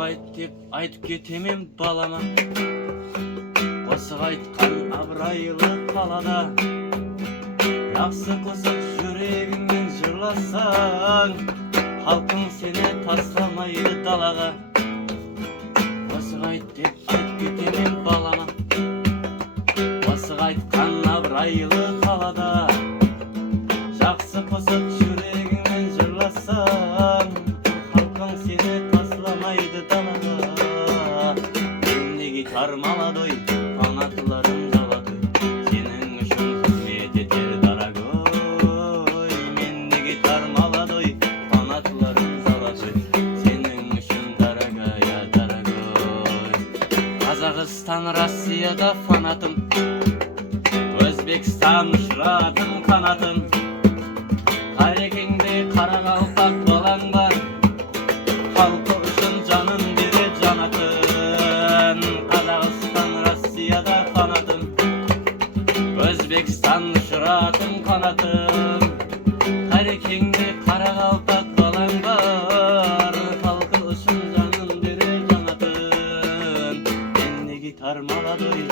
айт деп айтып кетемін балама, қосық айтқан абырайлы қалада. Жақсы қосық жүрегіңмен жырласаң, халқың сені тастамайды далаға. Қосық айт деп айтып кетемін балама, қосық айтқан абырайлы қалада. Жақсы қосық жүрегіңмен жырласаң, халқың сені тастамайды далаға. Мендегі гитар молодой, фанаттарым золотой, сенің үшін қызмет етер дорогой. Мендегі гитар молодой, фанаттарым золотой, сенің үшін дорогая, дорогой. Қазақстан, Россияда фанатым, Өзбекстан ұшыратым қанатым. Қарекеңде қарақалпақ балаң бар, халқы үшін жанын береді жанатын. Қазақстан, Россияда фанатым, Өзбекстан ұшыратым қанатым. Қарекеңде қарақалпақ балаң бар, халқы үшін жанын береді жанатын. Мендегі гитар молодой,